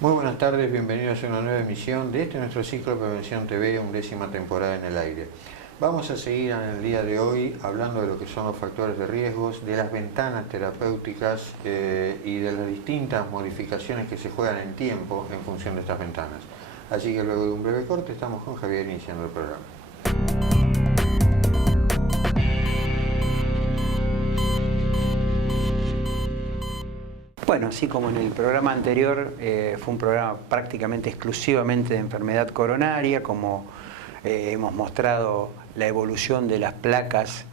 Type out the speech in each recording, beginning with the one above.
Muy buenas tardes, bienvenidos a una nueva emisión de nuestro ciclo de Prevención TV, 11ª temporada en el aire. Vamos a seguir en el día de hoy hablando de lo que son los factores de riesgos, de las ventanas terapéuticas y de las distintas modificaciones que se juegan en tiempo en función de estas ventanas. Así que luego de un breve corte estamos con Javier iniciando el programa. Bueno, así como en el programa anterior fue un programa prácticamente exclusivamente de enfermedad coronaria, como hemos mostrado la evolución de las placas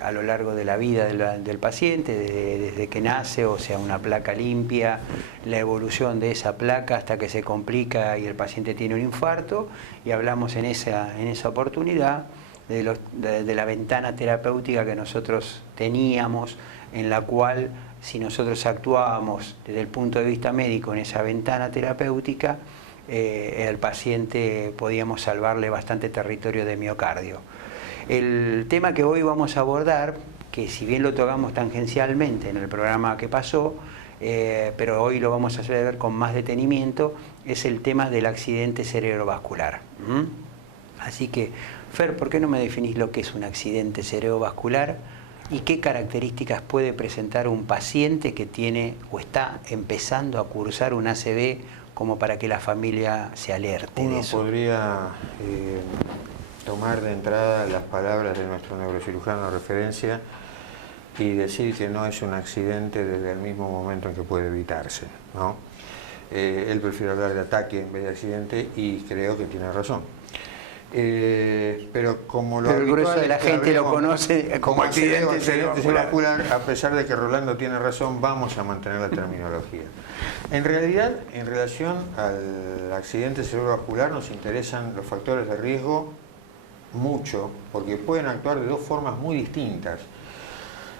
a lo largo de la vida del paciente, desde que nace, o sea, una placa limpia, la evolución de esa placa hasta que se complica y el paciente tiene un infarto, y hablamos en esa oportunidad de la ventana terapéutica que nosotros teníamos, en la cual, si nosotros actuábamos desde el punto de vista médico en esa ventana terapéutica, al paciente podíamos salvarle bastante territorio de miocardio. El tema que hoy vamos a abordar, que si bien lo tocamos tangencialmente en el programa que pasó, pero hoy lo vamos a ver con más detenimiento, es el tema del accidente cerebrovascular. Así que, Fer, ¿por qué no me definís lo que es un accidente cerebrovascular y qué características puede presentar un paciente que tiene o está empezando a cursar un ACV, como para que la familia se alerte de eso? Uno podría tomar de entrada las palabras de nuestro neurocirujano de referencia y decir que no es un accidente desde el mismo momento en que puede evitarse, ¿no? Él prefiere hablar de ataque en vez de accidente y creo que tiene razón. Pero como el grueso de la gente lo conoce como accidente cerebrovascular, a pesar de que Rolando tiene razón, vamos a mantener la terminología. En realidad, en relación al accidente cerebrovascular, nos interesan los factores de riesgo mucho, porque pueden actuar de dos formas muy distintas.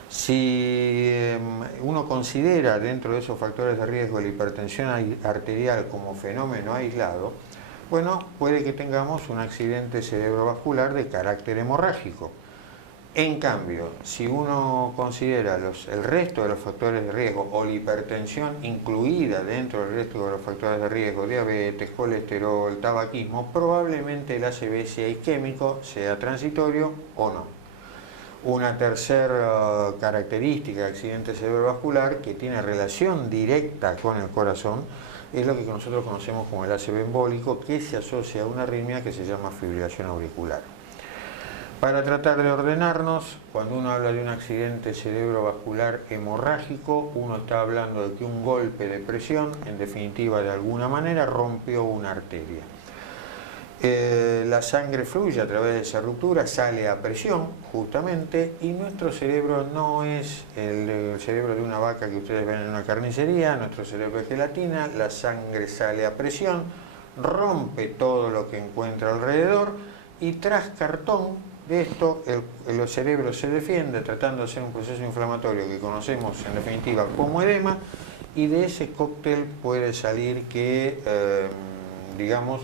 Si uno considera dentro de esos factores de riesgo la hipertensión arterial como fenómeno aislado, bueno, puede que tengamos un accidente cerebrovascular de carácter hemorrágico. En cambio, si uno considera el resto de los factores de riesgo o la hipertensión incluida dentro del resto de los factores de riesgo, diabetes, colesterol, tabaquismo, probablemente el ACV sea isquémico, sea transitorio o no. Una tercera característica de accidente cerebrovascular que tiene relación directa con el corazón es lo que nosotros conocemos como el ACV embólico, que se asocia a una arritmia que se llama fibrilación auricular. Para tratar de ordenarnos, cuando uno habla de un accidente cerebrovascular hemorrágico, uno está hablando de que un golpe de presión, en definitiva de alguna manera, rompió una arteria. La sangre fluye a través de esa ruptura, sale a presión justamente, y nuestro cerebro no es el cerebro de una vaca que ustedes ven en una carnicería. Nuestro cerebro es gelatina, la sangre sale a presión, rompe todo lo que encuentra alrededor y tras cartón de esto el cerebro se defiende tratando de hacer un proceso inflamatorio que conocemos en definitiva como edema, y de ese cóctel puede salir que, digamos,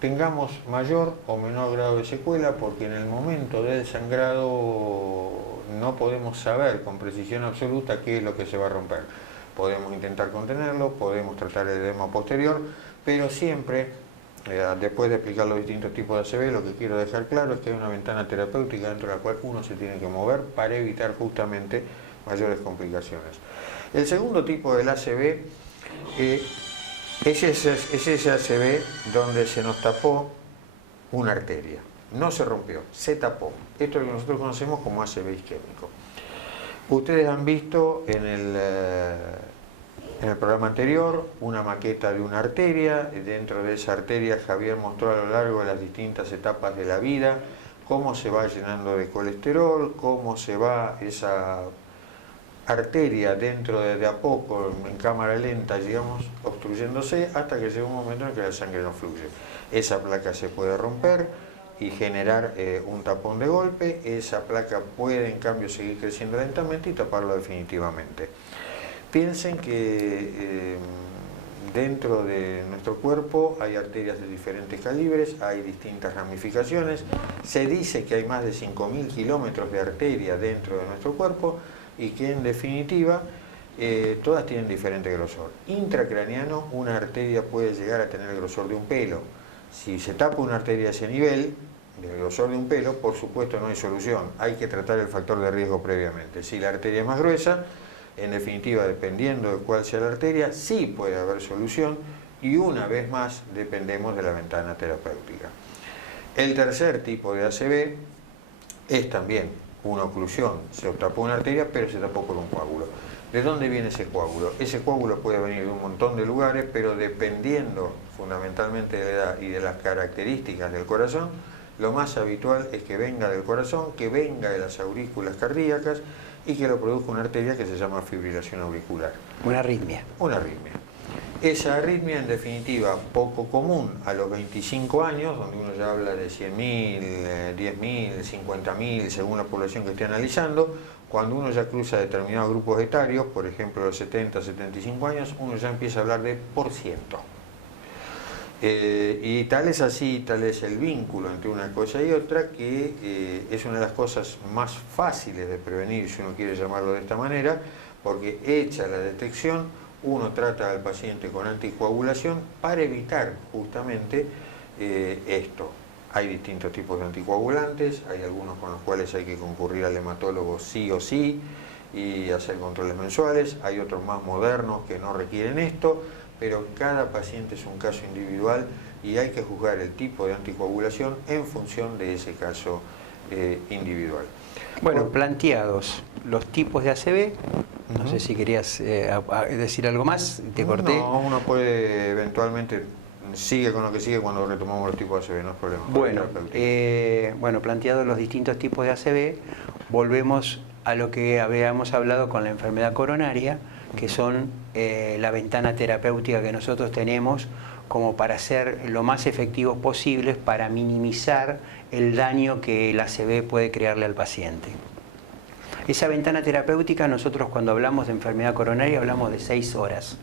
tengamos mayor o menor grado de secuela, porque en el momento del sangrado no podemos saber con precisión absoluta qué es lo que se va a romper. Podemos intentar contenerlo, podemos tratar el edema posterior, pero siempre, después de explicar los distintos tipos de ACV, lo que quiero dejar claro es que hay una ventana terapéutica dentro de la cual uno se tiene que mover para evitar justamente mayores complicaciones. El segundo tipo del ACV es ese ACV donde se nos tapó una arteria. No se rompió, se tapó. Esto es lo que nosotros conocemos como ACV isquémico. Ustedes han visto en el programa anterior una maqueta de una arteria. Dentro de esa arteria Javier mostró a lo largo de las distintas etapas de la vida cómo se va llenando de colesterol, cómo se va esa arteria dentro de a poco, en cámara lenta, digamos, obstruyéndose, hasta que llega un momento en que la sangre no fluye. Esa placa se puede romper y generar un tapón de golpe. Esa placa puede en cambio seguir creciendo lentamente y taparlo definitivamente. Piensen que dentro de nuestro cuerpo hay arterias de diferentes calibres, hay distintas ramificaciones. Se dice que hay más de 5.000 kilómetros de arteria dentro de nuestro cuerpo, y que en definitiva Todas tienen diferente grosor. Intracraneano, una arteria puede llegar a tener el grosor de un pelo. Si se tapa una arteria a ese nivel, del grosor de un pelo, por supuesto no hay solución. Hay que tratar el factor de riesgo previamente. Si la arteria es más gruesa, en definitiva, dependiendo de cuál sea la arteria, sí puede haber solución y una vez más dependemos de la ventana terapéutica. El tercer tipo de ACV es también una oclusión. Se tapó una arteria, pero se tapó por un coágulo. ¿De dónde viene ese coágulo? Ese coágulo puede venir de un montón de lugares, pero dependiendo fundamentalmente de la edad y de las características del corazón, lo más habitual es que venga del corazón, que venga de las aurículas cardíacas y que lo produzca una arteria que se llama fibrilación auricular. Una arritmia. Una arritmia. Esa arritmia, en definitiva, poco común a los 25 años, donde uno ya habla de 100.000, 10.000, 50.000, según la población que esté analizando. Cuando uno ya cruza determinados grupos etarios, por ejemplo los 70, 75 años, uno ya empieza a hablar de por ciento. Y tal es así, tal es el vínculo entre una cosa y otra, que es una de las cosas más fáciles de prevenir, si uno quiere llamarlo de esta manera, porque hecha la detección, uno trata al paciente con anticoagulación para evitar justamente esto. Hay distintos tipos de anticoagulantes, hay algunos con los cuales hay que concurrir al hematólogo sí o sí y hacer controles mensuales, hay otros más modernos que no requieren esto, pero cada paciente es un caso individual y hay que juzgar el tipo de anticoagulación en función de ese caso individual. Bueno, planteados los tipos de ACV, no sé si querías decir algo más, te corté. No, uno puede eventualmente, sigue con lo que sigue cuando retomamos los tipos de ACV, no es problema. Bueno, planteados los distintos tipos de ACV, volvemos a lo que habíamos hablado con la enfermedad coronaria, que son la ventana terapéutica que nosotros tenemos como para ser lo más efectivos posibles para minimizar el daño que el ACV puede crearle al paciente. Esa ventana terapéutica, nosotros cuando hablamos de enfermedad coronaria hablamos de 6 horas.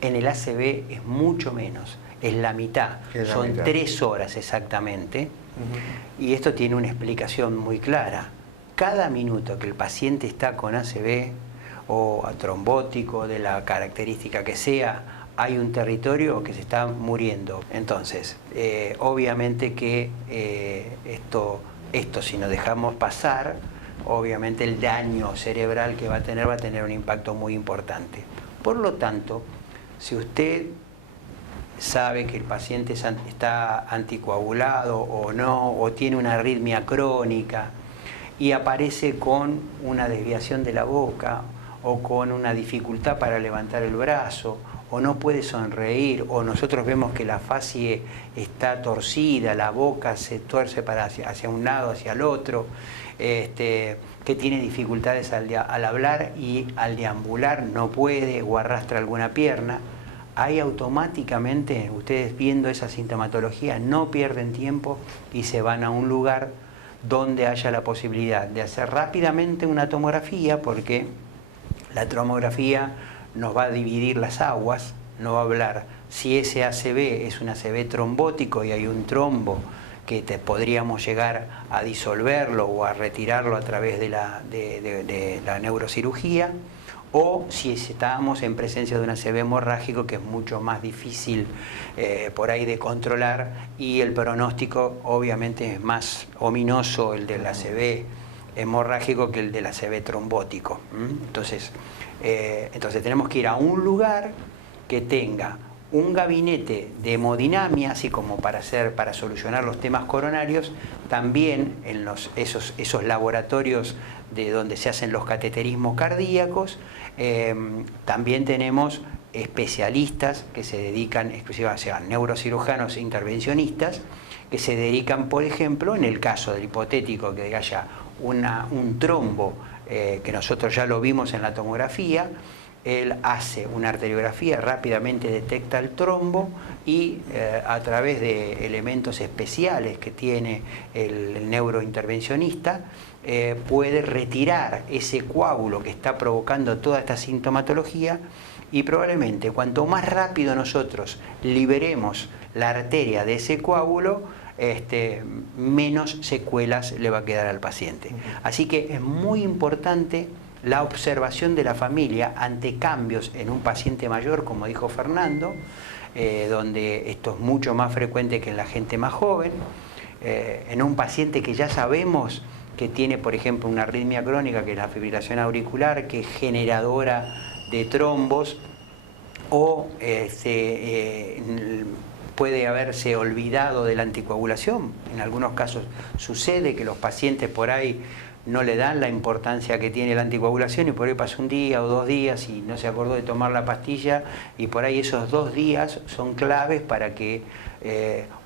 En el ACV es mucho menos, es la mitad, son 3 horas exactamente. Y esto tiene una explicación muy clara. Cada minuto que el paciente está con ACV o trombótico, de la característica que sea, hay un territorio que se está muriendo. Entonces, obviamente que esto si nos dejamos pasar, obviamente el daño cerebral que va a tener un impacto muy importante. Por lo tanto, si usted sabe que el paciente está anticoagulado o no, o tiene una arritmia crónica y aparece con una desviación de la boca o con una dificultad para levantar el brazo, o no puede sonreír, o nosotros vemos que la facie está torcida, la boca se tuerce hacia un lado, hacia el otro, que tiene dificultades al hablar y al deambular no puede o arrastra alguna pierna, ahí automáticamente, ustedes viendo esa sintomatología, no pierden tiempo y se van a un lugar donde haya la posibilidad de hacer rápidamente una tomografía, porque la tomografía nos va a dividir las aguas, no va a hablar si ese ACV es un ACV trombótico y hay un trombo que podríamos llegar a disolverlo o a retirarlo a través de la neurocirugía, o si estamos en presencia de un ACV hemorrágico, que es mucho más difícil por ahí de controlar, y el pronóstico obviamente es más ominoso el del ACV hemorrágico que el del ACV trombótico. Entonces tenemos que ir a un lugar que tenga un gabinete de hemodinamia, así como para solucionar los temas coronarios, también en esos laboratorios de donde se hacen los cateterismos cardíacos. También tenemos especialistas que se dedican exclusivamente, o sea, neurocirujanos e intervencionistas, que se dedican, por ejemplo, en el caso del hipotético que haya un trombo, que nosotros ya lo vimos en la tomografía, él hace una arteriografía, rápidamente detecta el trombo y a través de elementos especiales que tiene el neurointervencionista, puede retirar ese coágulo que está provocando toda esta sintomatología, y probablemente cuanto más rápido nosotros liberemos la arteria de ese coágulo, menos secuelas le va a quedar al paciente. Así que es muy importante la observación de la familia ante cambios en un paciente mayor, como dijo Fernando, donde esto es mucho más frecuente que en la gente más joven, en un paciente que ya sabemos que tiene, por ejemplo, una arritmia crónica, que es la fibrilación auricular, que es generadora de trombos, o puede haberse olvidado de la anticoagulación. En algunos casos sucede que los pacientes por ahí no le dan la importancia que tiene la anticoagulación y por ahí pasa un día o 2 días y no se acordó de tomar la pastilla, y por ahí esos 2 días son claves para que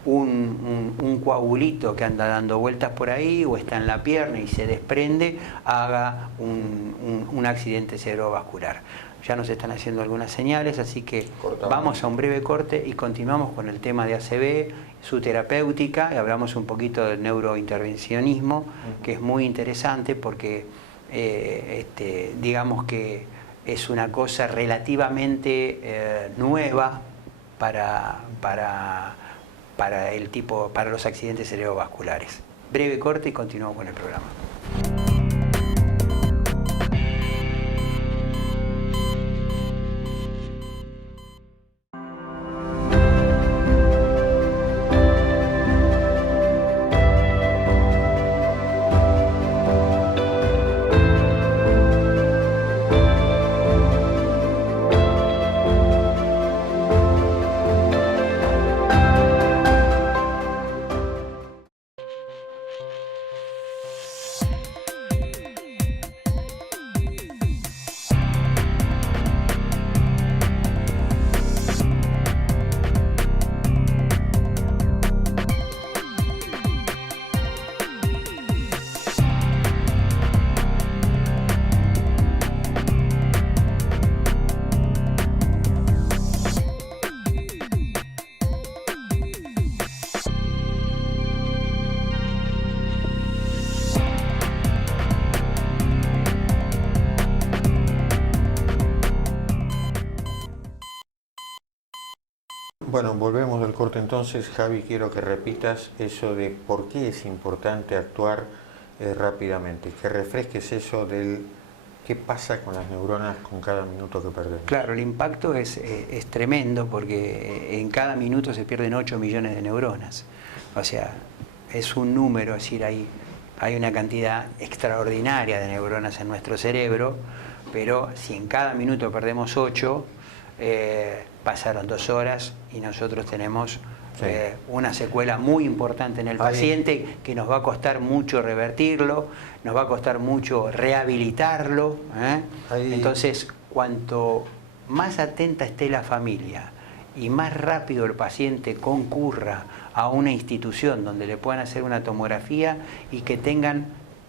un coagulito que anda dando vueltas por ahí o está en la pierna y se desprende, haga un accidente cerebrovascular. Ya nos están haciendo algunas señales, así que vamos a un breve corte y continuamos con el tema de ACV, su terapéutica, y hablamos un poquito del neurointervencionismo, que es muy interesante porque digamos que es una cosa relativamente nueva para los accidentes cerebrovasculares. Breve corte y continuamos con el programa. Bueno, volvemos del corte entonces. Javi, quiero que repitas eso de por qué es importante actuar rápidamente, que refresques eso del qué pasa con las neuronas con cada minuto que perdemos. Claro, el impacto es tremendo porque en cada minuto se pierden 8 millones de neuronas. O sea, es un número, es decir, hay una cantidad extraordinaria de neuronas en nuestro cerebro, pero si en cada minuto perdemos 8, pasaron 2 horas y nosotros tenemos una secuela muy importante en el paciente que nos va a costar mucho revertirlo, nos va a costar mucho rehabilitarlo. Entonces, cuanto más atenta esté la familia y más rápido el paciente concurra a una institución donde le puedan hacer una tomografía y que tengan,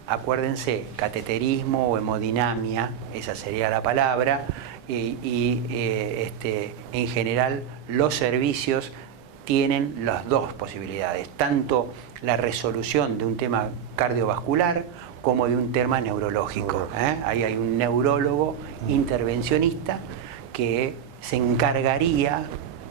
acuérdense, cateterismo o hemodinamia, esa sería la palabra, en general los servicios tienen las 2 posibilidades, tanto la resolución de un tema cardiovascular como de un tema neurológico. Ahí hay un neurólogo intervencionista que se encargaría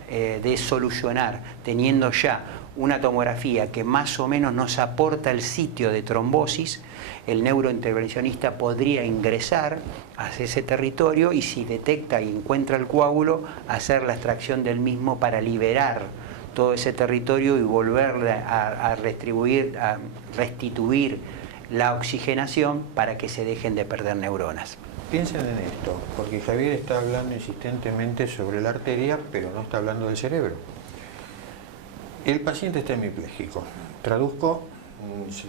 de solucionar, teniendo ya una tomografía que más o menos nos aporta el sitio de trombosis. El neurointervencionista podría ingresar hacia ese territorio y, si detecta y encuentra el coágulo, hacer la extracción del mismo para liberar todo ese territorio y volverle a restituir la oxigenación para que se dejen de perder neuronas. Piensen en esto, porque Javier está hablando insistentemente sobre la arteria, pero no está hablando del cerebro. El paciente está hemipléjico. Traduzco,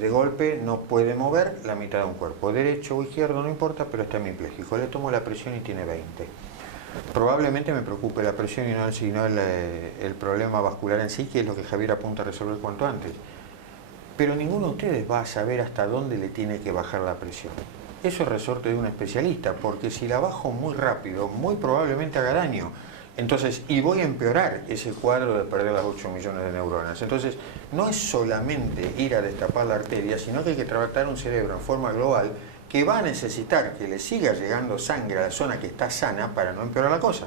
de golpe no puede mover la mitad de un cuerpo. Derecho o izquierdo, no importa, pero está hemipléjico. Le tomo la presión y tiene 20. Probablemente me preocupe la presión y no el problema vascular en sí, que es lo que Javier apunta a resolver cuanto antes. Pero ninguno de ustedes va a saber hasta dónde le tiene que bajar la presión. Eso es resorte de un especialista, porque si la bajo muy rápido, muy probablemente haga daño. Entonces, y voy a empeorar ese cuadro de perder las 8 millones de neuronas. Entonces, no es solamente ir a destapar la arteria, sino que hay que tratar un cerebro en forma global que va a necesitar que le siga llegando sangre a la zona que está sana para no empeorar la cosa.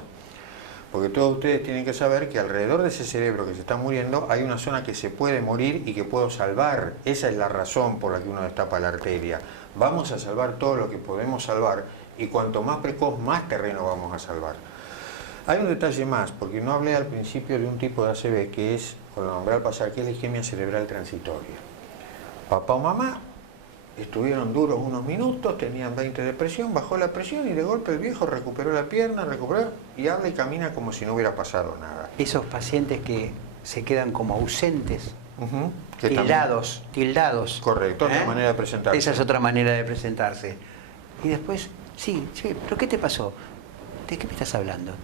Porque todos ustedes tienen que saber que alrededor de ese cerebro que se está muriendo hay una zona que se puede morir y que puedo salvar. Esa es la razón por la que uno destapa la arteria. Vamos a salvar todo lo que podemos salvar Y cuanto más precoz, más terreno vamos a salvar. Hay un detalle más, porque no hablé al principio de un tipo de ACV que es, o lo nombré al pasar, que es la isquemia cerebral transitoria. Papá o mamá estuvieron duros unos minutos, tenían 20 de presión, bajó la presión y de golpe el viejo recuperó la pierna, recuperó y habla y camina como si no hubiera pasado nada. Esos pacientes que se quedan como ausentes, tildados. Correcto, otra manera de presentarse. Esa es otra manera de presentarse. Y después, sí, ¿pero qué te pasó? ¿De qué me estás hablando?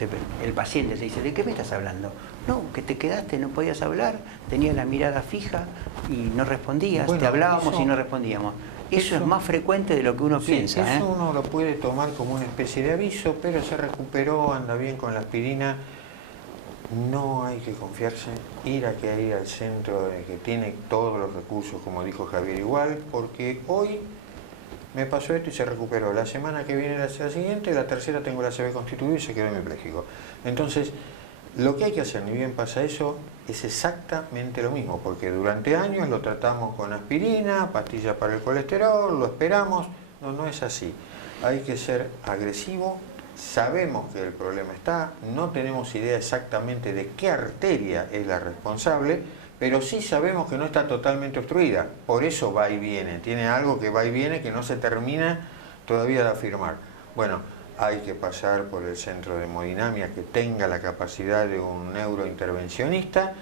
El paciente se dice, ¿de qué me estás hablando? No, que te quedaste, no podías hablar, tenías la mirada fija y no respondías, bueno, te hablábamos eso, y no respondíamos. Eso es más frecuente de lo que uno piensa. Eso uno lo puede tomar como una especie de aviso, pero se recuperó, anda bien con la aspirina. No hay que confiarse, ir al centro que tiene todos los recursos, como dijo Javier igual, porque hoy me pasó esto y se recuperó. La semana que viene la siguiente, la tercera tengo la ACV constituido y se quedó hemipléjico. Entonces, lo que hay que hacer, ni bien pasa eso, es exactamente lo mismo, porque durante años lo tratamos con aspirina, pastillas para el colesterol, lo esperamos. No es así. Hay que ser agresivo. Sabemos que el problema está, no tenemos idea exactamente de qué arteria es la responsable, pero sí sabemos que no está totalmente obstruida, por eso va y viene, tiene algo que va y viene que no se termina todavía de afirmar. Bueno, hay que pasar por el centro de hemodinamia que tenga la capacidad de un neurointervencionista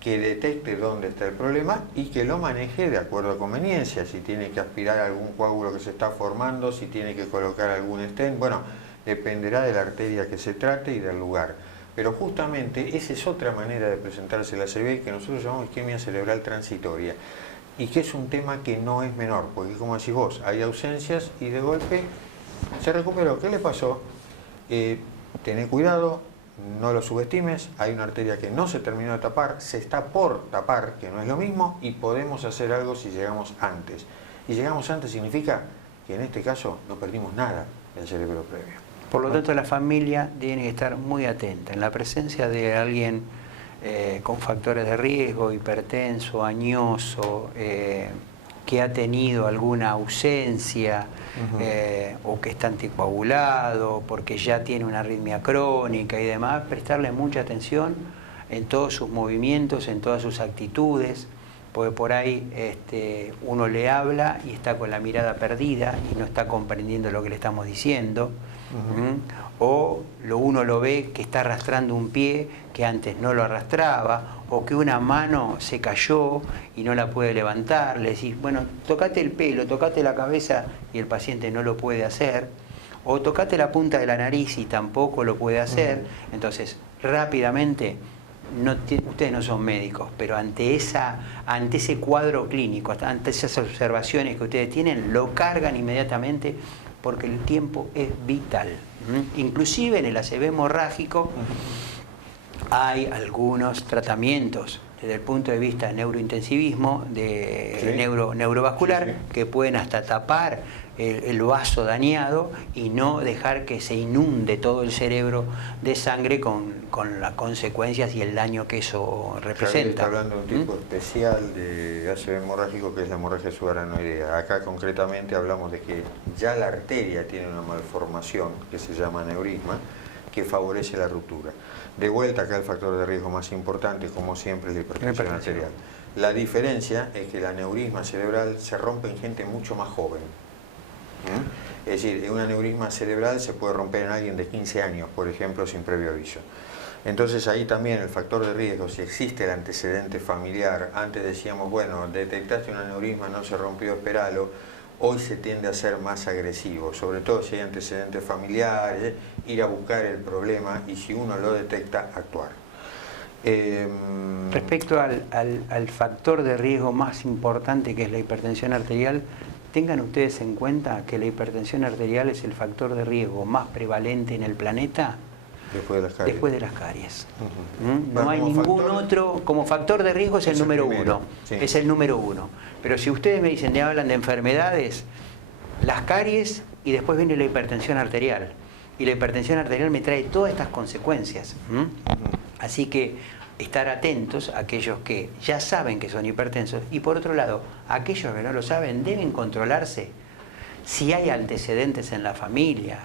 que detecte dónde está el problema y que lo maneje de acuerdo a conveniencia, si tiene que aspirar algún coágulo que se está formando, si tiene que colocar algún stent, bueno, dependerá de la arteria que se trate y del lugar. Pero justamente esa es otra manera de presentarse la ACV que nosotros llamamos isquemia cerebral transitoria y que es un tema que no es menor, porque como decís vos, hay ausencias y de golpe se recuperó. ¿Qué le pasó? Tené cuidado, no lo subestimes, hay una arteria que no se terminó de tapar, se está por tapar, que no es lo mismo, y podemos hacer algo si llegamos antes. Y llegamos antes significa que en este caso no perdimos nada del cerebro previo. Por lo tanto, la familia tiene que estar muy atenta. En la presencia de alguien con factores de riesgo, hipertenso, añoso, que ha tenido alguna ausencia o que está anticoagulado, porque ya tiene una arritmia crónica y demás, prestarle mucha atención en todos sus movimientos, en todas sus actitudes, porque por ahí uno le habla y está con la mirada perdida y no está comprendiendo lo que le estamos diciendo. O uno lo ve que está arrastrando un pie que antes no lo arrastraba, o que una mano se cayó y no la puede levantar. Le decís, bueno, tocate el pelo, tocate la cabeza, y el paciente no lo puede hacer, o tocate la punta de la nariz y tampoco lo puede hacer. Entonces, rápidamente, ustedes no son médicos, pero ante ese cuadro clínico, ante esas observaciones que ustedes tienen, lo cargan inmediatamente, porque el tiempo es vital. Inclusive en el ACV hemorrágico hay algunos tratamientos desde el punto de vista de neurointensivismo, de neurovascular, que pueden hasta tapar el vaso dañado y no dejar que se inunde todo el cerebro de sangre con las consecuencias y el daño que eso representa. Está hablando de un tipo especial de ACV hemorrágico que es la hemorragia subaranoidea. Acá concretamente hablamos de que ya la arteria tiene una malformación que se llama aneurisma, que favorece la ruptura. De vuelta acá el factor de riesgo más importante, como siempre, es la hipertensión arterial. La diferencia es que el aneurisma cerebral se rompe en gente mucho más joven. Es decir, un aneurisma cerebral se puede romper en alguien de 15 años, por ejemplo, sin previo aviso. Entonces ahí también el factor de riesgo, si existe el antecedente familiar, antes decíamos, bueno, detectaste un aneurisma, no se rompió, esperalo. Hoy se tiende a ser más agresivo, sobre todo si hay antecedentes familiares, ir a buscar el problema y si uno lo detecta, actuar. Respecto al factor de riesgo más importante, que es la hipertensión arterial, tengan ustedes en cuenta que la hipertensión arterial es el factor de riesgo más prevalente en el planeta después de las caries. No hay ningún otro, como factor de riesgo es el número uno, es el número uno. Pero si ustedes me dicen, hablan de enfermedades, las caries y después viene la hipertensión arterial. Y la hipertensión arterial me trae todas estas consecuencias. Así que estar atentos a aquellos que ya saben que son hipertensos y por otro lado, aquellos que no lo saben deben controlarse. Si hay antecedentes en la familia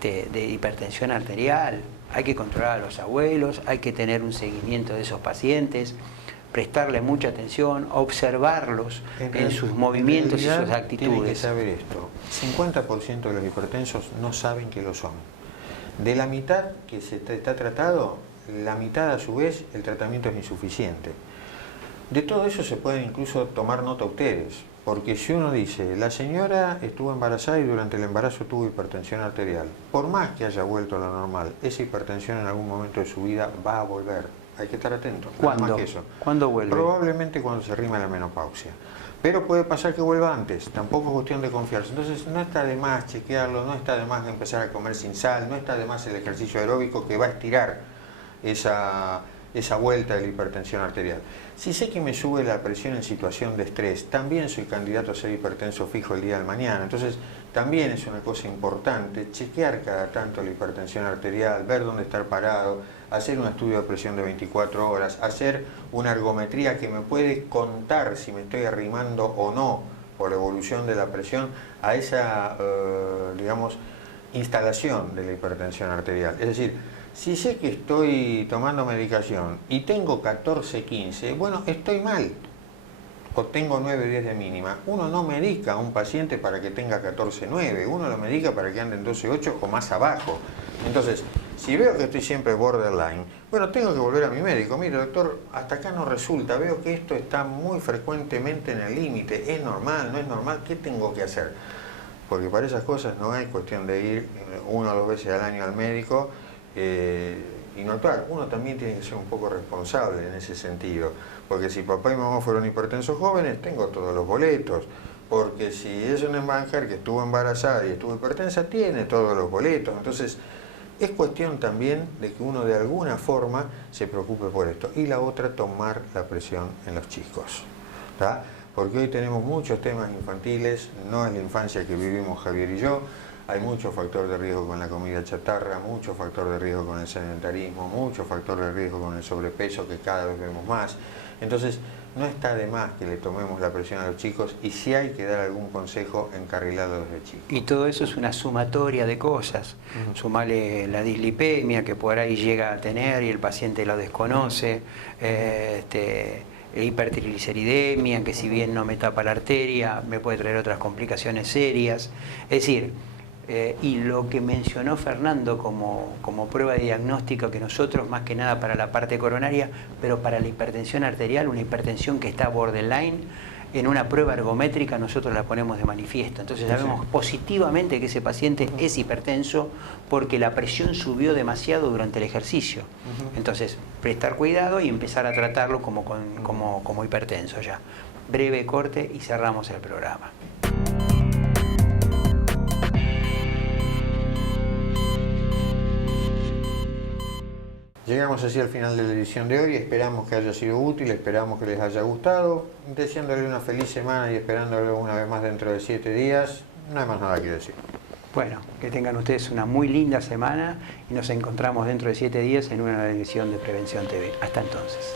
de hipertensión arterial, hay que controlar a los abuelos, hay que tener un seguimiento de esos pacientes, prestarle mucha atención, observarlos en sus movimientos y sus actitudes. Tienen que saber esto, 50% de los hipertensos no saben que lo son. De la mitad que se está tratado, la mitad a su vez el tratamiento es insuficiente. De todo eso se pueden incluso tomar nota ustedes, porque si uno dice, la señora estuvo embarazada y durante el embarazo tuvo hipertensión arterial, por más que haya vuelto a lo normal, esa hipertensión en algún momento de su vida va a volver. Hay que estar atento. ¿Cuándo? Más que eso. ¿Cuándo vuelve? Probablemente cuando se arrima la menopausia. Pero puede pasar que vuelva antes, tampoco es cuestión de confiarse. Entonces no está de más chequearlo, no está de más empezar a comer sin sal, no está de más el ejercicio aeróbico que va a estirar esa vuelta de la hipertensión arterial. Si sé que me sube la presión en situación de estrés, también soy candidato a ser hipertenso fijo el día del mañana. Entonces también es una cosa importante chequear cada tanto la hipertensión arterial, ver dónde estar parado, hacer un estudio de presión de 24 horas, hacer una ergometría que me puede contar si me estoy arrimando o no por la evolución de la presión a esa, digamos, instalación de la hipertensión arterial. Es decir, si sé que estoy tomando medicación y tengo 14, 15, bueno, estoy mal. O tengo 9, 10 de mínima. Uno no medica a un paciente para que tenga 14, 9. Uno lo medica para que ande en 12, 8 o más abajo. Entonces, si veo que estoy siempre borderline, bueno, tengo que volver a mi médico. Mire, doctor, hasta acá no resulta. Veo que esto está muy frecuentemente en el límite. ¿Es normal? ¿No es normal? ¿Qué tengo que hacer? Porque para esas cosas no es cuestión de ir 1 o 2 veces al año al médico y no actuar. Uno también tiene que ser un poco responsable en ese sentido. Porque si papá y mamá fueron hipertensos jóvenes, tengo todos los boletos. Porque si es una mujer que estuvo embarazada y estuvo hipertensa, tiene todos los boletos. Entonces, es cuestión también de que uno de alguna forma se preocupe por esto. Y la otra, tomar la presión en los chicos, ¿tá? Porque hoy tenemos muchos temas infantiles, no es la infancia que vivimos Javier y yo. Hay mucho factor de riesgo con la comida chatarra, mucho factor de riesgo con el sedentarismo, mucho factor de riesgo con el sobrepeso que cada vez vemos más. Entonces, no está de más que le tomemos la presión a los chicos y si hay que dar algún consejo, encarrilarlo desde chicos. Y todo eso es una sumatoria de cosas. Sumale la dislipemia que por ahí llega a tener y el paciente lo desconoce, hipertrigliceridemia, que si bien no me tapa la arteria, me puede traer otras complicaciones serias. Es decir, y lo que mencionó Fernando como prueba diagnóstica, que nosotros más que nada para la parte coronaria, pero para la hipertensión arterial, una hipertensión que está borderline, en una prueba ergométrica nosotros la ponemos de manifiesto. Entonces sabemos positivamente que ese paciente es hipertenso porque la presión subió demasiado durante el ejercicio. Entonces, prestar cuidado y empezar a tratarlo como hipertenso ya. Breve corte y cerramos el programa. Llegamos así al final de la edición de hoy, esperamos que haya sido útil, esperamos que les haya gustado, deseándole una feliz semana y esperándolo una vez más dentro de 7 días, no hay más nada que decir. Bueno, que tengan ustedes una muy linda semana y nos encontramos dentro de 7 días en una edición de Prevención TV. Hasta entonces.